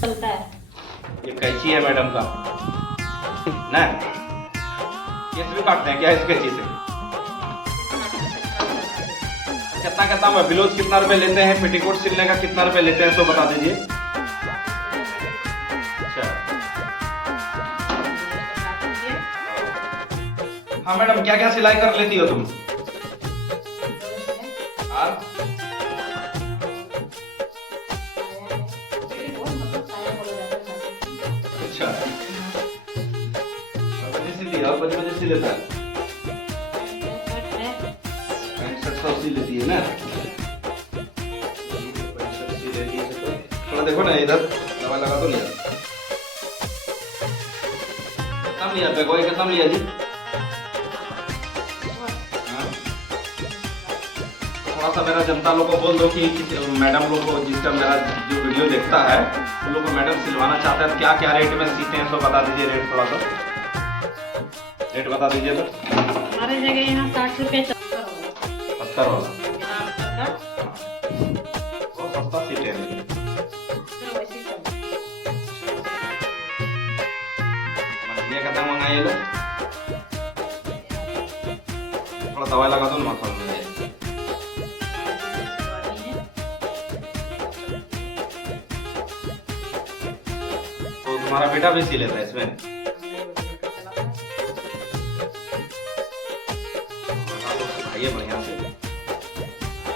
चलता है। ये कैंची है मैडम का ना, केस भी काटते हैं क्या इस कैंची से? कितना कितना ब्लाउज कितना रुपए लेते हैं, पेटीकोट सिलने का कितना रुपए लेते हैं तो बता दीजिए। अच्छा हाँ मैडम, क्या क्या सिलाई कर लेती हो तुम? हाँ अच्छा, और बजे सिल लेता है, 65 सी लेती है ना। थोड़ा देखो ना इधर, दवा लगा तो लिया, कितना लिया बेगोई, कितना लिया जी? थोड़ा सा मेरा जनता लोग को बोल दो कि मैडम लोग को, जिसका मेरा जो वीडियो देखता है उन लोग को मैडम सिलवाना चाहता है, क्या क्या रेट में सीते हैं तो बता दीजिए। रेट थोड़ा सा रेट बता दीजिए। तो हमारे जगह यहाँ 60 रुपए 70 वाला बहुत सस्ता सीट है। ये कितना मंगा ये लोग, थोड़ा दवाई लगा दो ना माथा में। तो तुम्हारा बेटा भी सी लेता है इसमें? ये बढ़िया से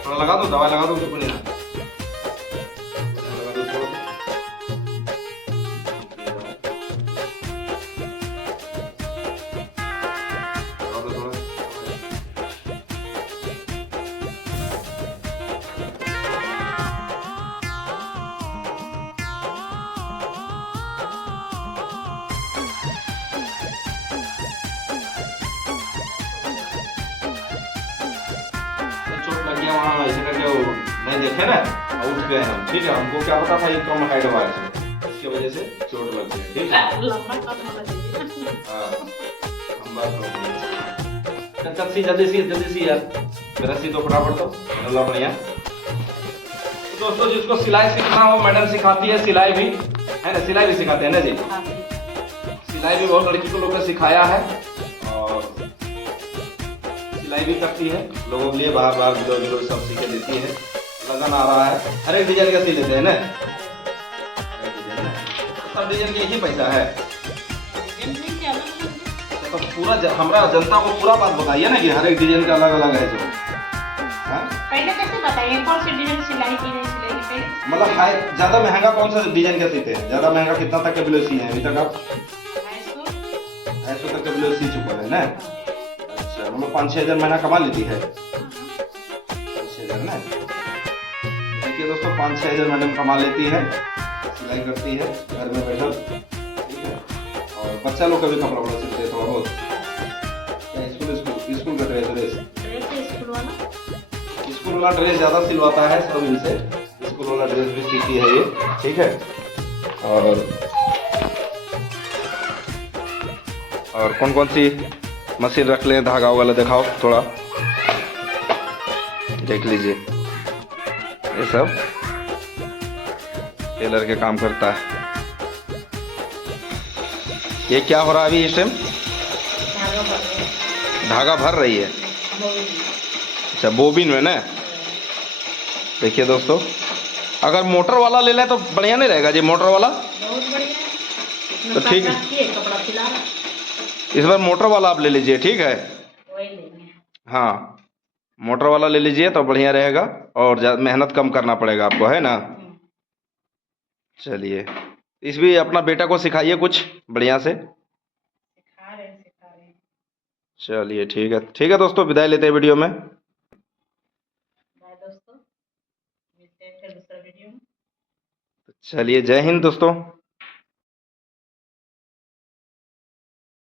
थोड़ा लगा दो, दवा लगा दो तो बढ़िया लगा दो थोड़ा। वहाँ ऐसे करके नहीं देखे ना, उठ गए हम, ठीक है। हमको क्या पता था ये कम हाइट वाला है, इसकी वजह से चोट लग गई, ठीक है। चल सी जल्दी सी यार, मेरा सी तो फटाफट तो मतलब बढ़िया। दोस्तों जिसको सिलाई सीखना हो, मैडम सिखाती है सिलाई भी, है ना, सिलाई भी सिखाते हैं ना जी। सिलाई भी बहुत लड़की को लोगों ने सिखाया है और सिलाई भी करती है लोगों के लिए, बाहर ब्लाउज सब सी के देती है। लगन आ रहा है, हर एक डिजाइन का सी लेते हैं ना, सब डिजाइन का एक ही पैसा है। तो पूरा हमारा जनता को पूरा बात बताइए ना कि हर एक डिजाइन का अलग अलग है जो। पहले कैसे बताइए कौन सी डिजाइन सिलाई की नहीं सिलाई की? मतलब हाई ज्यादा महंगा कौन सा डिजाइन का सीते हैं? ज्यादा महंगा कितना तक के ब्लाउज सी है अभी तक आप? 250 तक के ब्लाउज सी चुका है ना। अच्छा, मतलब 5-6 हजार महीना कमा लेती है, 5-6 हजार ना। देखिए दोस्तों, 5-6 हजार मैडम कमा लेती है, सिलाई करती है घर में बैठल, ठीक है। और बच्चा लोग का भी कपड़ा बड़ा सिलते हैं थोड़ा बहुत। स्कूल का ड्रेस स्कूल वाला ड्रेस ज्यादा सिलवाता है सब इनसे, स्कूल वाला ड्रेस भी सीती है ये, ठीक है। और कौन कौन सी मशीन रख लें, धागा वाला दिखाओ थोड़ा, देख लीजिए। ये सब टेलर के काम करता है। ये क्या हो रहा है अभी इस टाइम? धागा भर रही है। अच्छा, बोबिन में ना। देखिए दोस्तों, अगर मोटर वाला ले लें तो बढ़िया नहीं रहेगा जी? मोटर वाला बहुत बढ़िया, तो ठीक है, कपड़ा सिला इस बार मोटर वाला आप ले लीजिए, ठीक है। हाँ, मोटर वाला ले लीजिए तो बढ़िया रहेगा और मेहनत कम करना पड़ेगा आपको, है ना। चलिए, इस भी अपना बेटा को सिखाइए कुछ बढ़िया से। सिखा रहे हैं। चलिए ठीक है दोस्तों, विदाई लेते हैं वीडियो में। बाय दोस्तों, मिलते हैं फिर दूसरा वीडियो में। चलिए, जय हिंद दोस्तों।